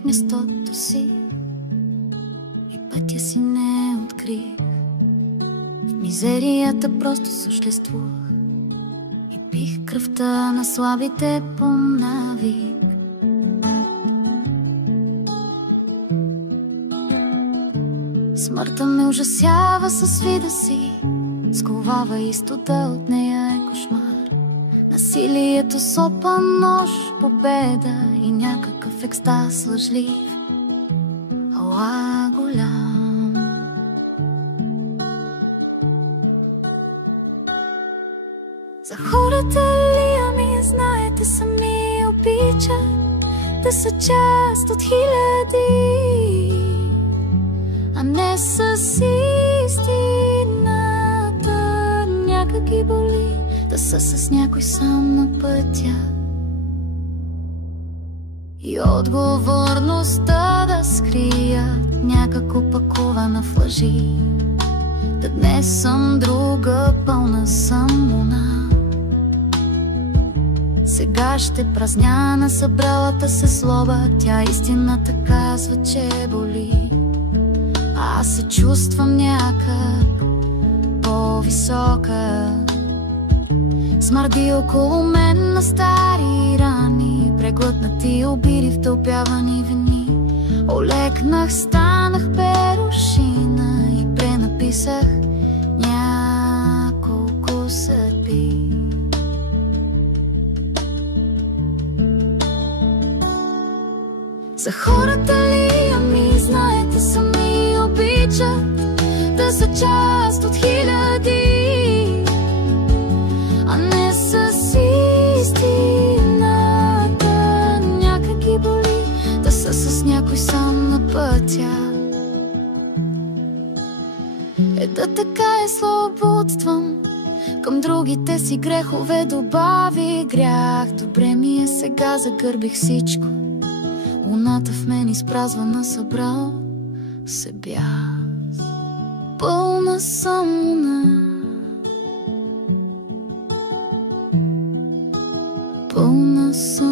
Смених мястото си и пътя си не открих. В мизерията просто съществувах и пих кръвта на слабите по навик. Смъртта ме ужасява със вида си, сковава и студа от нея е кошмар. Насилието, сопа, нож, победа и някакъв екстаз лъжлив. Ала голям. За хората ли, ами знаете сами, обичат да са част от хиляди, а не с истината. Някак ги боли да са с някой сам на пътя и отговорността да скрият, някак опакована в лъжи. Да днес съм друга, пълна съм луна. Сега ще празня на събралата се злоба. Тя истината казва, че боли. Аз се чувствам някак по-висока. Смърди около мен на стари рани, преглътнати обиди, втълпявани вини. Олекнах, станах перушина и пренаписах няколко съдби. За хората ли, ами знаете сами, обичат да са част от хиляди, а не с истината. Някак ги боли да са с някой сам на пътя. Да така е свободствам, към другите си грехове добави грях. Добре ми е сега, загърбих всичко. Луната в мен изпразвана, събрал се бяз. Пълна съм луна, пълна съм.